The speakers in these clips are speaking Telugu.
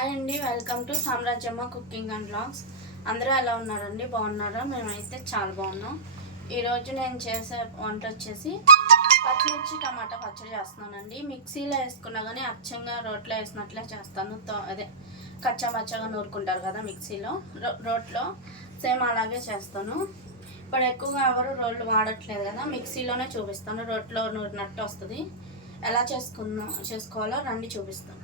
హాయ్ అండి, welcome to Samrajyamma cooking and vlogs. అందరూ ఎలా ఉన్నారండి? బాగున్నారా? మేమైతే చాలా బాగున్నాం. ఈరోజు నేను చేసే వంట వచ్చేసి పచ్చిమిర్చి టమాటా పచ్చడి చేస్తున్నానండి. మిక్సీలో వేసుకున్నా కానీ అచ్చంగా రోట్లో వేసినట్లే చేస్తాను. అదే కచ్చా పచ్చగా నూరుకుంటారు కదా మిక్సీలో, రోట్లో సేమ్ అలాగే చేస్తాను. ఇప్పుడు ఎక్కువగా ఎవరు రోళ్ళు వాడట్లేదు కదా, మిక్సీలోనే చూపిస్తాను. రోట్లో నూరినట్టు వస్తుంది. ఎలా చేసుకోవాలో రండి చూపిస్తాను.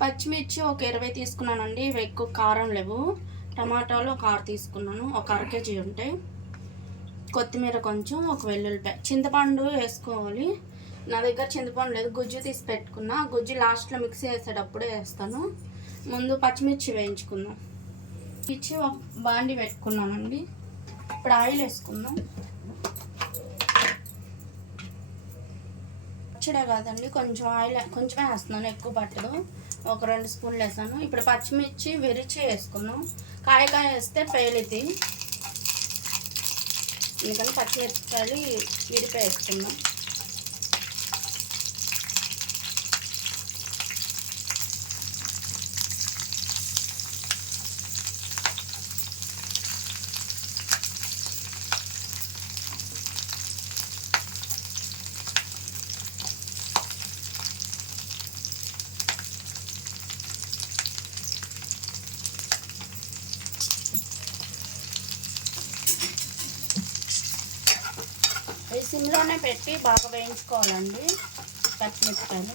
పచ్చిమిర్చి ఒక 20 తీసుకున్నానండి. ఇవి ఎక్కువ కారం లేవు. టమాటాలు ఒక 6 తీసుకున్నాను, ఒక అర కేజీ ఉంటాయి. కొత్తిమీర కొంచెం, ఒక వెల్లుల్లిపాయ. చింతపండు వేసుకోవాలి. నా దగ్గర చింతపండు లేదు, గుజ్జు తీసి పెట్టుకున్నా. గుజ్జు లాస్ట్లో మిక్సీ వేసేటప్పుడే వేస్తాను. ముందు పచ్చిమిర్చి వేయించుకుందాం. ఇచ్చి ఒక బాండి పెట్టుకున్నానండి. ఇప్పుడు ఆయిల్ వేసుకుందాం. పచ్చడే కాదండి, కొంచెం ఆయిల్ కొంచెమే వేస్తున్నాను, ఎక్కువ పట్టదు. ఒక 2 స్పూన్లు వేసాను. ఇప్పుడు పచ్చిమిర్చి విరిచి వేసుకున్నాం. కాయ వేస్తే పేలిద్ది, ఎందుకంటే పచ్చిమిరపకాయలు విడిపి వేసుకున్నాం. సిమ్లోనే పెట్టి బాగా వేయించుకోవాలండి పచ్చిమిరపకాయలు.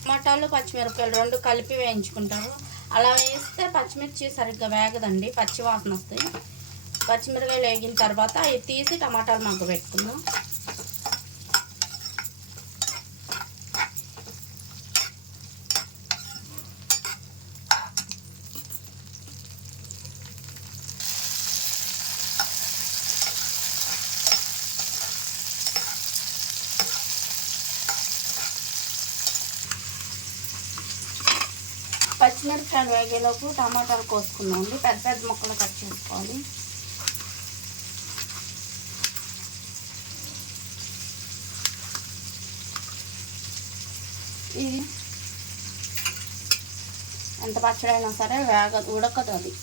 టమాటాలు పచ్చిమిరపకాయలు 2 కలిపి వేయించుకుంటారు. అలా వేస్తే పచ్చిమిర్చి సరిగ్గా వేగదండి, పచ్చి వాసన వస్తాయి. పచ్చిమిరపకాయలు వేగిన తర్వాత అవి తీసి టమాటాలు మగ్గ పెట్టుకుందాం. పచ్చిమిరపకాయలు వేగేలోపు టమాటాలు కోసుకుందాం. పెద్ద పెద్ద ముక్కలు కట్ చేసుకోవాలి. ఇది ఎంత పచ్చడి అయినా సరే ఉడకదు అది.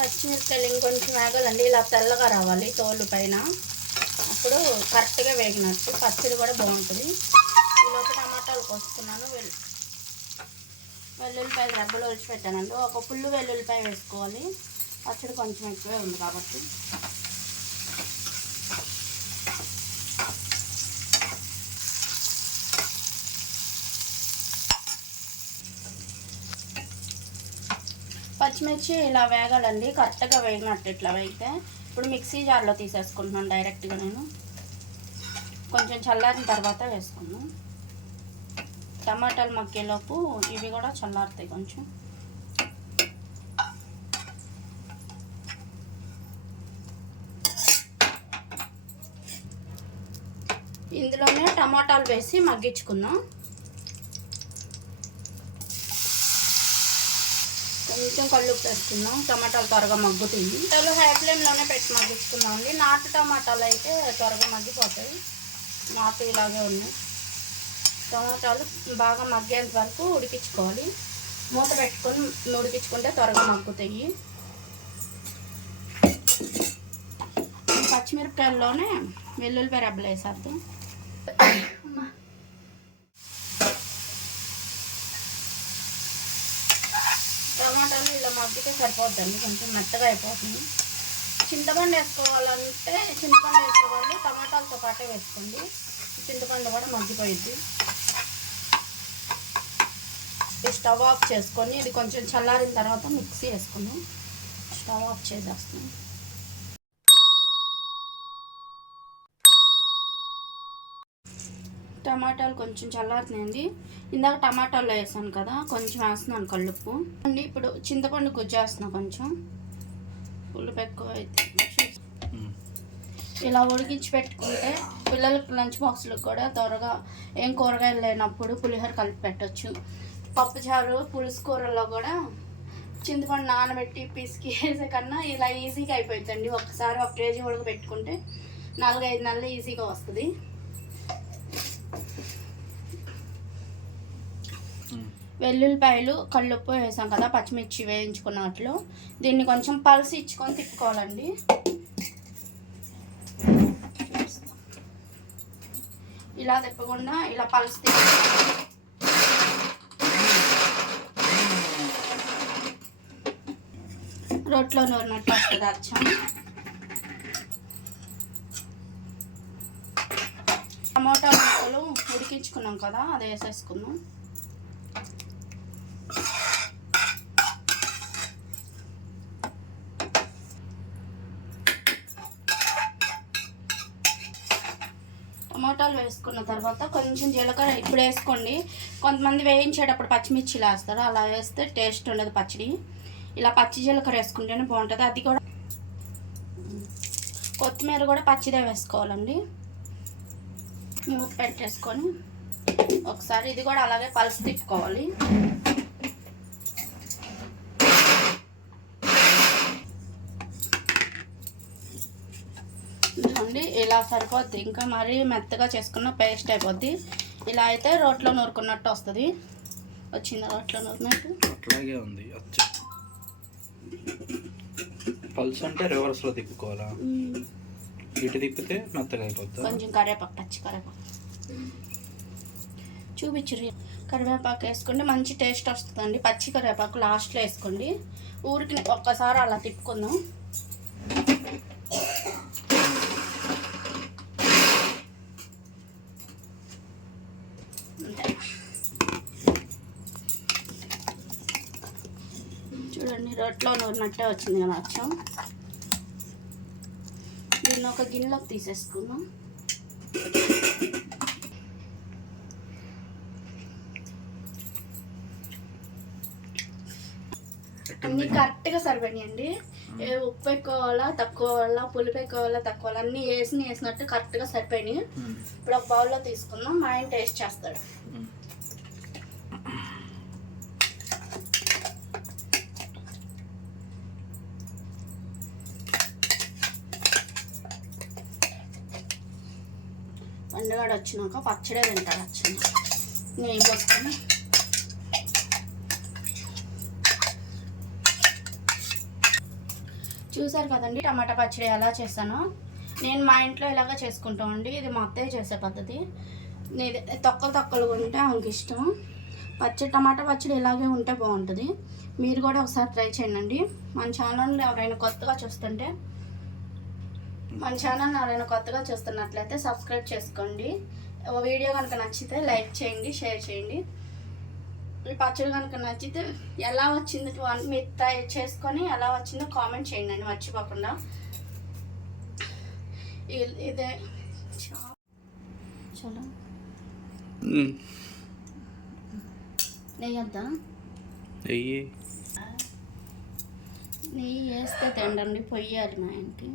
పచ్చిమిరపకాయలు ఇంకొంచెం వేగాలండి, ఇలా తెల్లగా రావాలి తోలు పైన, అప్పుడు కరెక్ట్గా వేగినట్టు పచ్చడి కూడా బాగుంటుంది. ఈలోపు టమాటాలు కోసుకున్నాను. వెల్లుల్లిపాయలు రెబ్బలు ఒలిచిపెట్టానండి. ఒక ఫుల్ వెల్లుల్లిపాయ వేసుకోవాలి, పచ్చడి కొంచెం ఎక్కువే ఉంది కాబట్టి. పచ్చిమిర్చి ఇలా వేగాలండి, కరెక్ట్గా వేగినట్టు ఇట్లా వేగితే. ఇప్పుడు మిక్సీ జార్లో తీసేసుకుంటున్నాను డైరెక్ట్గా నేను. కొంచెం చల్లారిన తర్వాత వేసుకున్నాను. టమాటాలు మగ్గేలోపు ఇవి కూడా చల్లారుతాయి కొంచెం. ఇందులోనే టమాటాలు వేసి మగ్గించుకుందాం. కొంచెం కళ్ళుప్పు వేసుకుందాం, టమాటాలు త్వరగా మగ్గుతుంది. టమాటాలు హై ఫ్లేమ్లోనే పెట్టి మగ్గించుకుందాం అండి. నాటు టమాటాలు అయితే త్వరగా మగ్గిపోతాయి, నాటు ఇలాగే ఉన్నాయి. టమాటాలు బాగా మగ్గేంత వరకు ఉడికించుకోవాలి. మూత పెట్టుకొని ఉడికించుకుంటే త్వరగా మగ్గుతాయి. పచ్చిమిరపకాయల్లోనే వెల్లుల్లిపాయ రెబ్బలు వేసేద్దాం. మగ్గితే సరిపోద్దండి, కొంచెం మెత్తగా అయిపోతుంది. చింతపండు వేసుకోవాలంటే చింతపండు వేసుకోవాలి, టమాటాలతో పాటే వేసుకోండి, చింతపండు కూడా మగ్గిపోయింది. ఈ స్టవ్ ఆఫ్ చేసుకొని ఇది కొంచెం చల్లారిన తర్వాత మిక్సీ వేసుకున్నాం. స్టవ్ ఆఫ్ చేసేస్తాం. టమాటాలు కొంచెం చల్లారుతున్నాయండి. ఇందాక టమాటాలు వేసాను కదా, కొంచెం వేస్తున్నాను కల్లుప్పు అండి. ఇప్పుడు చింతపండు గుజ్జేస్తున్నాను, కొంచెం పులుపు ఎక్కువ అయితే ఇలా ఉడికించి పెట్టుకుంటే పిల్లలకి లంచ్ బాక్స్లకు కూడా త్వరగా ఏం కూరగాయలు లేనప్పుడు పులిహోర కలిపి పెట్టచ్చు. పప్పుచారు పులుసు కూరల్లో కూడా చింతపండు నానబెట్టి పిసికి వేసే కన్నా ఇలా ఈజీగా అయిపోతుందండి. ఒకసారి 1 కేజీ ఉడక పెట్టుకుంటే 4-5 నెలలు ఈజీగా వస్తుంది. వెల్లుల్లిపాయలు కల్లుప్పు వేసాం కదా, పచ్చిమిర్చి వేయించుకున్న వాటిలో దీన్ని కొంచెం పల్స్ ఇచ్చుకొని తిప్పుకోవాలండి. ఇలా తిప్పకుండా ఇలా పల్స్ తిప్పుకోవాలి. రోట్లో నూరినట్టు వస్తుంది అచ్చం. టమోటా ముక్కలు ఉడికించుకున్నాం కదా, అది వేసేసుకుందాం. టమోటాలు వేసుకున్న తర్వాత కొంచెం జీలకర్ర ఇప్పుడు వేసుకోండి. కొంతమంది వేయించేటప్పుడు పచ్చిమిర్చిలు వేస్తారు, అలా వేస్తే టేస్ట్ ఉండదు పచ్చడి. ఇలా పచ్చి జీలకర్ర వేసుకుంటేనే బాగుంటుంది. అది కూడా కొత్తిమీర కూడా పచ్చిదే వేసుకోవాలండి. మూత పెట్టేసుకొని ఒకసారి ఇది కూడా అలాగే పల్స్ తిప్పుకోవాలి. చూడండి ఇలా సరిపోద్ది. ఇంకా మరీ మెత్తగా చేసుకున్న పేస్ట్ అయిపోద్ది. ఇలా అయితే రోట్లో నూరుకున్నట్టు వస్తుంది. వచ్చిందా రోట్లో నూరినట్టు? అట్లాగే ఉంది. పల్స్ అంటే రివర్స్లో తిప్పుకోవాలా? ఇటు తిప్పితే మెత్తగా అయిపోద్ది. కొంచెం కరివేపాకు, పచ్చి కరివేపాకు చూపించు. కరివేపాకు వేసుకుంటే మంచి టేస్ట్ వస్తుందండి. పచ్చి కరివేపాకు లాస్ట్లో వేసుకోండి. ఊరికి ఒక్కసారి అలా తిప్పుకుందాం. చూడండి రోట్లో నూరినట్టే వచ్చింది కదా అచ్చం. దీన్ని ఒక గిన్నెలోకి తీసేసుకుందాం. అన్నీ కరెక్ట్గా సరిపోయినాయండి. ఉప్పు ఎక్కువ తక్కువ పులుపు ఎక్కువ తక్కువ అన్నీ వేసినట్టు కరెక్ట్గా సరిపోయినాయి. ఇప్పుడు ఒక బౌల్లో తీసుకుందాం. మా ఆయన టేస్ట్ చేస్తాడు. పండుగడు వచ్చినాక పచ్చడే తింటాడు. వచ్చిన నెయ్యి పోసుకొని చూసారు కదండి టమాటా పచ్చడి ఎలా చేశానో. నేను మా ఇంట్లో ఇలాగ చేసుకుంటామండి. ఇది మా అత్తయ్య చేసే పద్ధతి. తొక్కలు ఉంటే ఆమెకి ఇష్టం. టమాటా పచ్చడి ఇలాగే ఉంటే బాగుంటుంది. మీరు కూడా ఒకసారి ట్రై చేయండి. మన ఛానల్ని ఎవరైనా కొత్తగా చూస్తున్నట్లయితే సబ్స్క్రైబ్ చేసుకోండి. వీడియో కనుక నచ్చితే లైక్ చేయండి, షేర్ చేయండి. ఈ పచ్చడి కనుక నచ్చితే ఎలా వచ్చింది మీరు చేసుకొని ఎలా వచ్చిందో కామెంట్ చేయండి మర్చిపోకుండా. ఇదే చలో నెయ్యి వద్దా? నెయ్యి వేస్తే తిండండి, పొయ్యాలి మా ఇంటికి.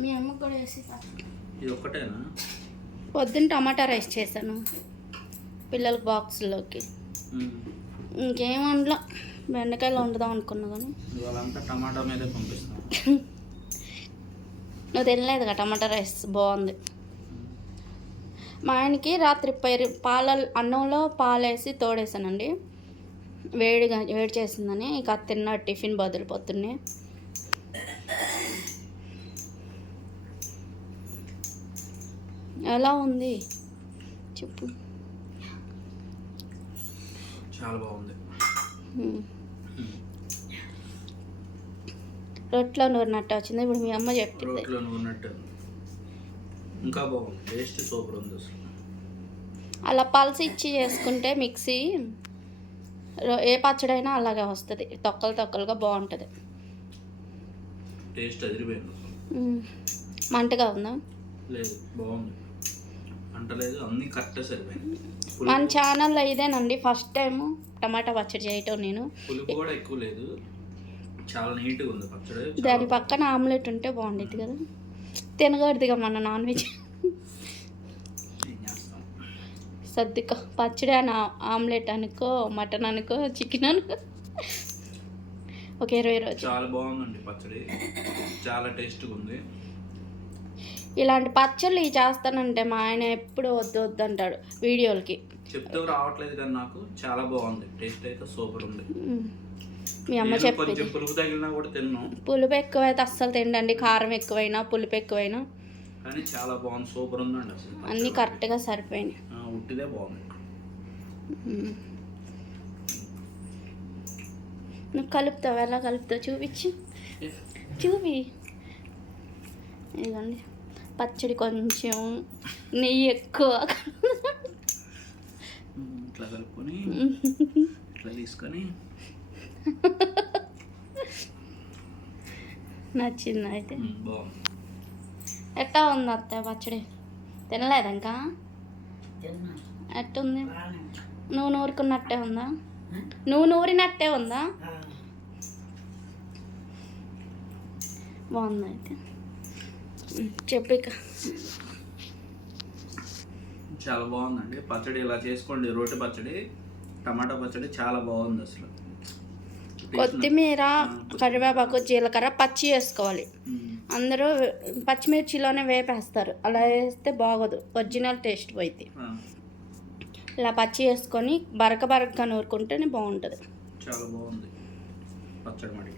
మీ అమ్మ కూడా వేసి ఇది ఒక్కటేనా? పొద్దున్న టమాటా రైస్ చేశాను పిల్లలకి బాక్సుల్లోకి. ఇంకేం వండలా, బెండకాయలు వండుదాం అనుకున్నా కానీ టమాటా మీద పంపిస్తాను. నువ్వు తినలేదు కదా టమాటా రైస్, బాగుంది. మా ఆయనకి రాత్రి అన్నంలో పాలేసి తోడేసానండి, వేడి చేసిందని. ఇక తిన్న టిఫిన్ బదులు పొద్దున్నే. ఎలా ఉంది చెప్పు. చాలా బాగుంది. రొట్టెలో నూరినట్టు వచ్చింది. ఇప్పుడు మీ అమ్మ చెప్తుంది రోట్లో నూరినట్టు ఇంకా బాగుంది. టేస్ట్ సూపర్ ఉంది అసలు. అలా పల్స్ ఇచ్చి చేసుకుంటే మిక్సీ ఏ పచ్చడైనా అలాగే వస్తుంది, తొక్కలుగా బాగుంటుంది. టేస్ట్ అదిరిపోయింది. మంటగా ఉందా? లేదు, బాగుంది. అంటలేదు, అన్నీ కరెక్టే సరిపోయింది. మన ఛానల్లో ఇదేనండి ఫస్ట్ టైం టమాటా పచ్చడి చేయటం నేను. పులుపు కూడా ఎక్కువ లేదు, చాలా నీట్గా ఉంది పచ్చడి. దాని పక్కన ఆమ్లెట్ ఉంటే బాగుండేది కదా. తినకూడదుగా మన నాన్ వెజ్. సర్దిక పచ్చడి అని ఆమ్లెట్ అనుకో, మటన్ అనుకో, చికెన్ అనుకో, ఒక 20 రోజు. చాలా బాగుందండి పచ్చడి, చాలా టేస్ట్గా ఉంది. ఇలాంటి పచ్చళ్ళు చేస్తానంటే మా ఆయన ఎప్పుడు వద్దు వద్దు అంటాడు వీడియోలకి. చెప్తూ రావట్లేదు కానీ నాకు చాలా బాగుంది. టేస్ట్ అయితే సూపర్ ఉంది. మీ అమ్మ కొంచెం చెప్పింది పులుపు తగిలినా కూడా తిన్నాం. పులుపు ఎక్కువైతే అస్సలు తిండండి, కారం ఎక్కువైనా పులుపు ఎక్కువైనా. కానీ చాలా బాగుంది, సూపర్ ఉందండి అసలు. అన్నీ కరెక్ట్గా సరిపోయినాయి. ఉట్టిదే బాగుంది. నువ్వు కలుపుతావు, ఎలా కలుపుతావు చూపించి చూపి. ఇదిగోండి పచ్చడి కొంచెం నెయ్యి ఎక్కువ ఇట్లా కలుపుకొని ఇట్లా తీసుకొని. నచ్చింది అయితే. బాగుంది. ఎట్టా ఉంది అత్త పచ్చడి? తినలేదు ఇంకా? ఎట్టుంది? నువ్వు నూరుకున్నట్టే ఉందా? నువ్వు నూరినట్టే ఉందా? బాగుంది అయితే. చెప్పు ఇక. చాలా బాగుందండి పచ్చడి. ఇలా చేసుకోండి, రోటి పచ్చడి, టమాటా పచ్చడి చాలా బాగుంది అసలు. కొత్తిమీర, కరివేపాకు, జీలకర్ర పచ్చి వేసుకోవాలి. అందరూ పచ్చిమిర్చిలోనే వేపేస్తారు, అలా వేస్తే బాగోదు, ఒరిజినల్ టేస్ట్ పోయింది. ఇలా పచ్చి వేసుకొని బరకగా నూరుకుంటేనే బాగుంటుంది. చాలా బాగుంది పచ్చడి. మరి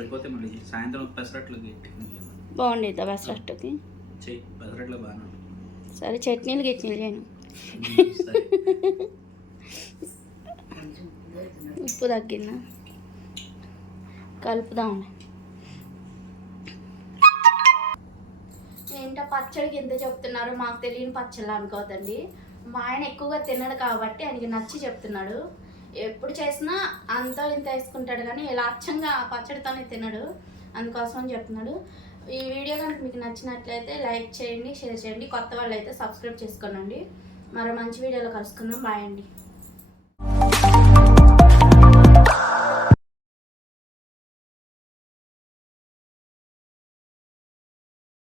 అయిపోతే మళ్ళీ సాయంత్రం పెసరట్లకి బాగుండిద్దా పెసరట్టుకి? పెసరట్లు బాగా. సరే చట్నీలు గిట్నీలు చేయను. ఉప్పు తగ్గిందా? కలుపుదాం. ఏంటో పచ్చడికి ఎంత చెప్తున్నారు, మాకు తెలియని పచ్చళ్ళు అనుకోదండి. మా ఆయన ఎక్కువగా తినడు కాబట్టి ఆయనకి నచ్చి చెప్తున్నాడు. ఎప్పుడు చేసినా అంతా ఇంత వేసుకుంటాడు కానీ ఇలా అచ్చంగా పచ్చడితోనే తినడు, అందుకోసం చెప్తున్నాడు. ఈ వీడియో కనుక మీకు నచ్చినట్లయితే లైక్ చేయండి, షేర్ చేయండి. కొత్త వాళ్ళు అయితే సబ్స్క్రైబ్ చేసుకోనండి. మరో మంచి వీడియోలో కలుసుకుందాం. బాయ్ అండి.